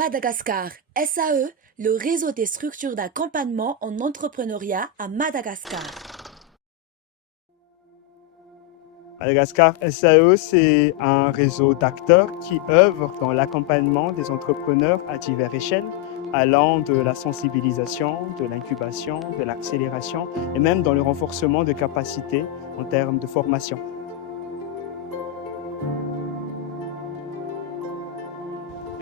Madagascar, SAE, le réseau des structures d'accompagnement en entrepreneuriat à Madagascar. Madagascar SAE, c'est un réseau d'acteurs qui œuvrent dans l'accompagnement des entrepreneurs à diverses échelles, allant de la sensibilisation, de l'incubation, de l'accélération et même dans le renforcement de capacités en termes de formation.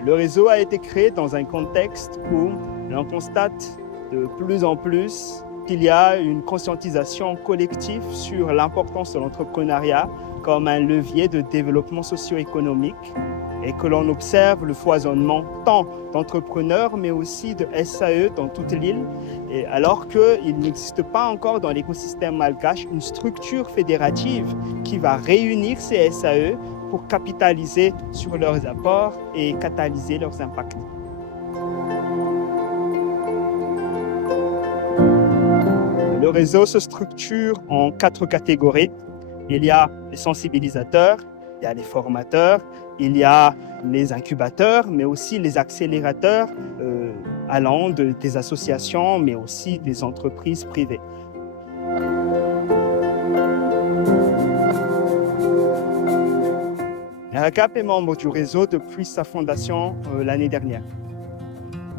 Le réseau a été créé dans un contexte où l'on constate de plus en plus qu'il y a une conscientisation collective sur l'importance de l'entrepreneuriat comme un levier de développement socio-économique et que l'on observe le foisonnement tant d'entrepreneurs mais aussi de SAE dans toute l'île, et alors qu'il n'existe pas encore dans l'écosystème malgache une structure fédérative qui va réunir ces SAE pour capitaliser sur leurs apports et catalyser leurs impacts. Le réseau se structure en 4 catégories. Il y a les sensibilisateurs, il y a les formateurs, il y a les incubateurs, mais aussi les accélérateurs allant des associations, mais aussi des entreprises privées. RACAP est membre du réseau depuis sa fondation l'année dernière.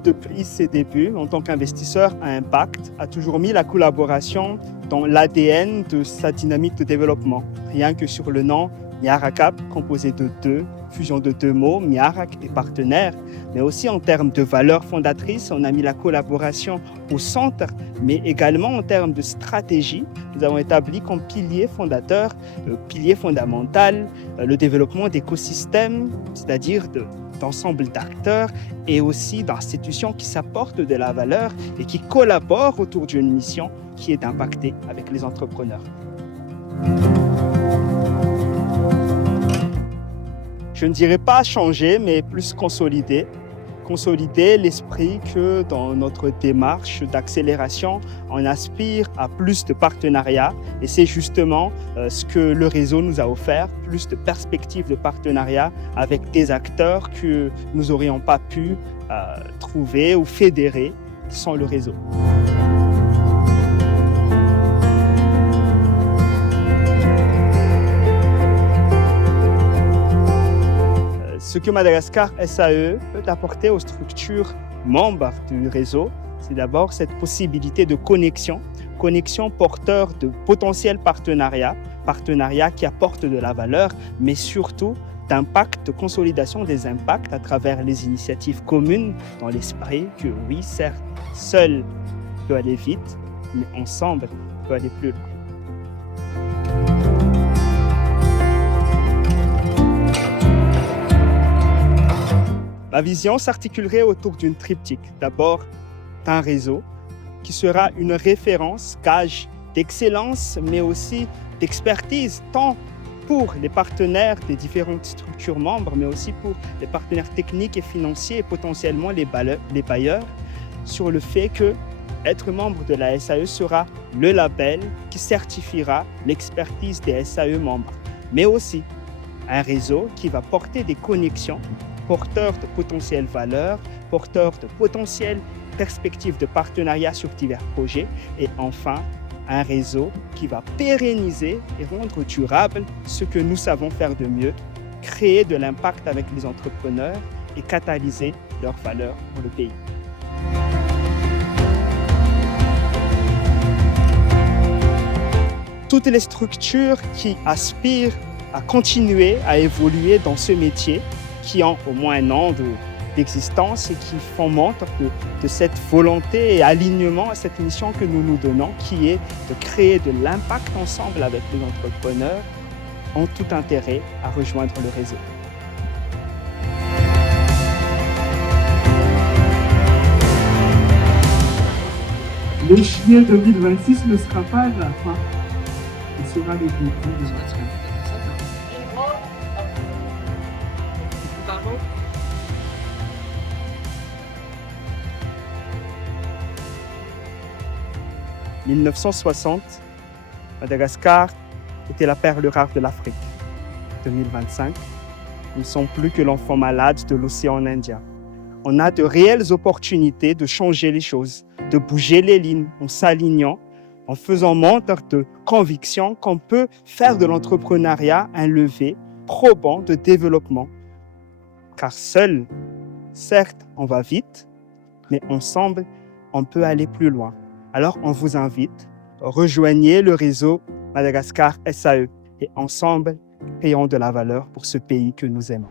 Depuis ses débuts, en tant qu'investisseur à impact, a toujours mis la collaboration dans l'ADN de sa dynamique de développement. Rien que sur le nom MIARACAP, composé de fusion de 2 mots, MIARAC et partenaire, mais aussi en termes de valeurs fondatrices, on a mis la collaboration au centre, mais également en termes de stratégie. Nous avons établi comme pilier fondateur, pilier fondamental, le développement d'écosystèmes, c'est-à-dire d'ensemble d'acteurs et aussi d'institutions qui s'apportent de la valeur et qui collaborent autour d'une mission qui est d'impacter avec les entrepreneurs. Je ne dirais pas changer, mais plus consolider. Consolider l'esprit que dans notre démarche d'accélération, on aspire à plus de partenariats. Et c'est justement ce que le réseau nous a offert, plus de perspectives de partenariat avec des acteurs que nous n'aurions pas pu trouver ou fédérer sans le réseau. Ce que Madagascar SAE peut apporter aux structures membres du réseau, c'est d'abord cette possibilité de connexion porteur de potentiels partenariats qui apportent de la valeur, mais surtout d'impact, de consolidation des impacts à travers les initiatives communes dans l'esprit que oui, certes, seul peut aller vite, mais ensemble peut aller plus loin. Ma vision s'articulerait autour d'une triptyque. D'abord, d'un réseau qui sera une référence, gage d'excellence, mais aussi d'expertise, tant pour les partenaires des différentes structures membres, mais aussi pour les partenaires techniques et financiers et potentiellement les bailleurs, sur le fait que être membre de la SAE sera le label qui certifiera l'expertise des SAE membres, mais aussi un réseau qui va porter des connexions porteurs de potentielles valeurs, porteurs de potentielles perspectives de partenariat sur divers projets et enfin un réseau qui va pérenniser et rendre durable ce que nous savons faire de mieux, créer de l'impact avec les entrepreneurs et catalyser leurs valeurs pour le pays. Toutes les structures qui aspirent à continuer à évoluer dans ce métier, qui ont au moins un an d'existence et qui font montre de cette volonté et alignement à cette mission que nous nous donnons, qui est de créer de l'impact ensemble avec les entrepreneurs, ont tout intérêt à rejoindre le réseau. Le juillet 2026 ne sera pas la fin, il sera le début de notre fin. En 1960, Madagascar était la perle rare de l'Afrique. 2025, nous ne sommes plus que l'enfant malade de l'océan Indien. on a de réelles opportunités de changer les choses, de bouger les lignes en s'alignant, en faisant montre de conviction qu'on peut faire de l'entrepreneuriat un levier probant de développement. Car seul, certes, on va vite, mais ensemble, on peut aller plus loin. Alors, on vous invite, rejoignez le réseau Madagascar SAE et ensemble, créons de la valeur pour ce pays que nous aimons.